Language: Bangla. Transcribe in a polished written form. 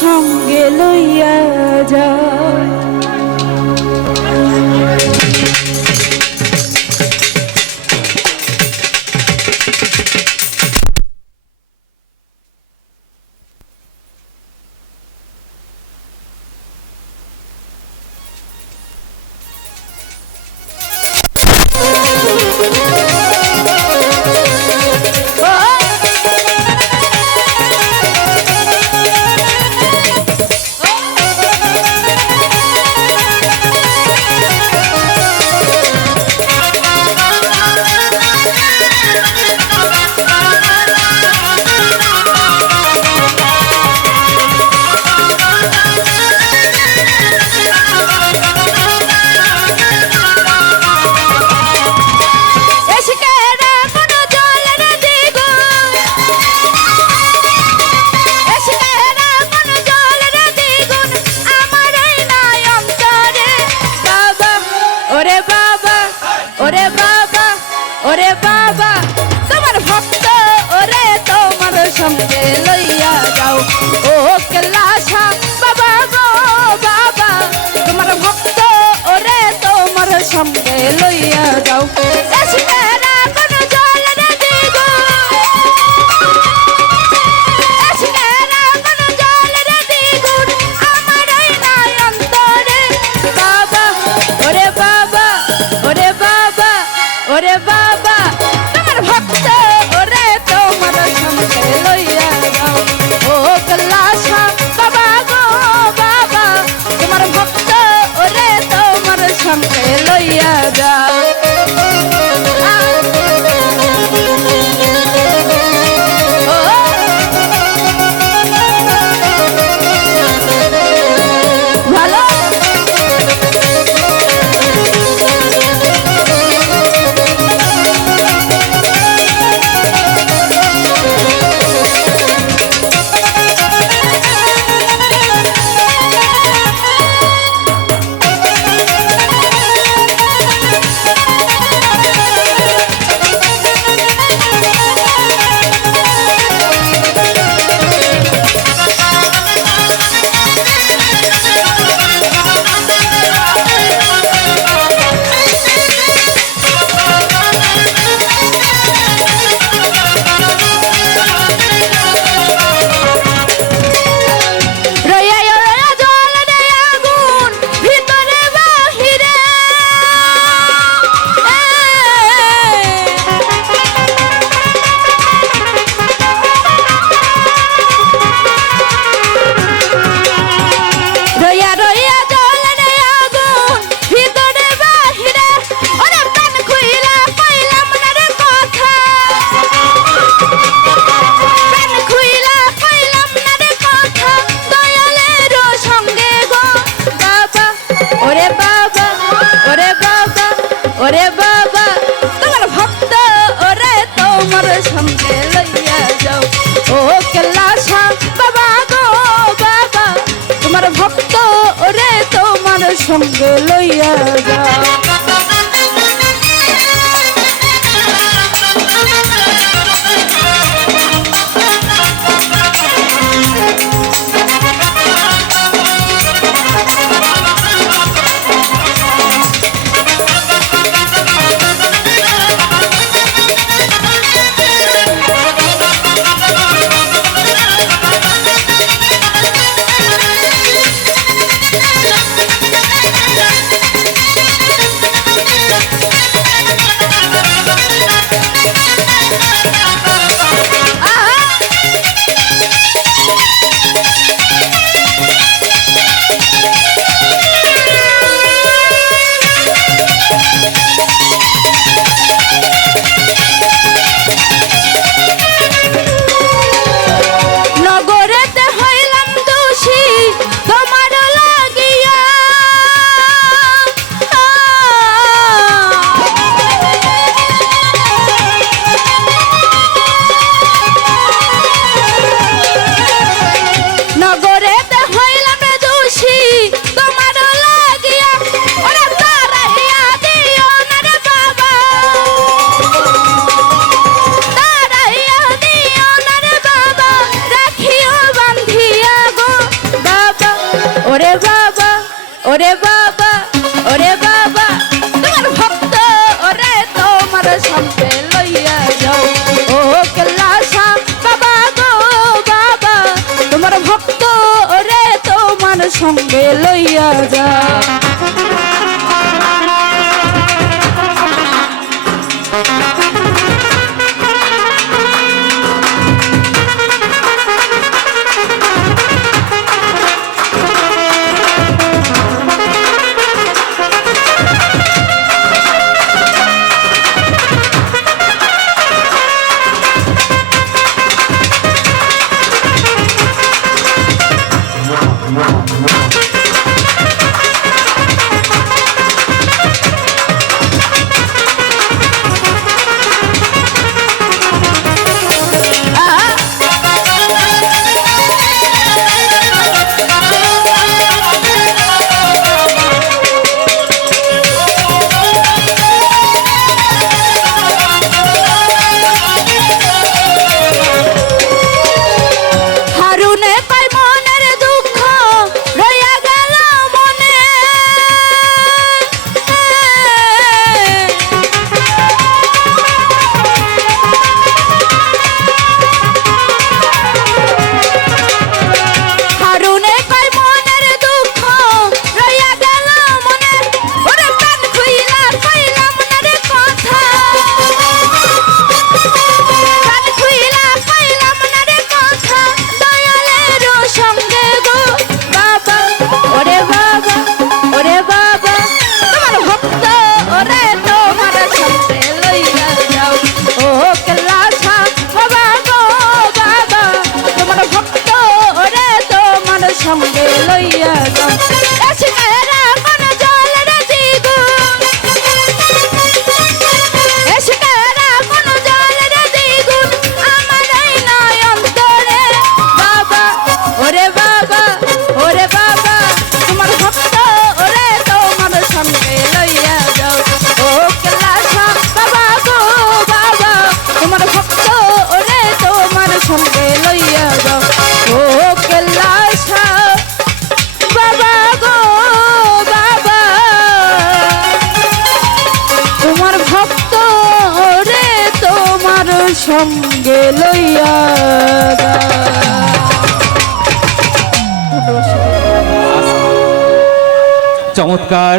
সঙ্গে লইয়া যায়। ওরে বাবা তোমার ভক্ত ওরে তোমার সঙ্গে লইয়া যাও ও কেলাসা বাবা গো বাবা তোমার ভক্ত ওরে তোমার সঙ্গে লইয়া যাও। ওরে বাবা তোমার ভক্ত ওরে তোমার সঙ্গে লইয়া যাও ও কেলাসা বাবা গো বাবা তোমার ভক্ত ওরে তোমার সঙ্গে লইয়া যাও। ওরে বাবা তোমার ভক্ত ওরে তোমার সঙ্গে লইয়া যাও ও কেলাসা বাবা গো বাবা তোমার ভক্ত ওরে তোমার সঙ্গে লইয়া যাও। ওরে বাবা তোমার ভক্ত ওরে তোমার সঙ্গে লইয়া যাও ও কেল্লাসা বাবা গো বাবা তোমার ভক্ত ওরে তোমার সঙ্গে লইয়া যাও সঙ্গে লইয়া যাও এসকারা কোন জলের দ্বিগুণ এসকারা কোন জলের দ্বিগুণ আমার এই নয় অন্তরে বাবা তোমার ভক্ত ওরে তোমার সঙ্গে লইয়া যাও ও কেল্লাসা বাবা গো বাবা তোমার ভক্ত ওরে তোমার সঙ্গে লইয়া যাও ও কেল্লাসা বাবা গো বাবা তোমার ভক্ত রে তোমার সঙ্গে লইয়া চমৎকার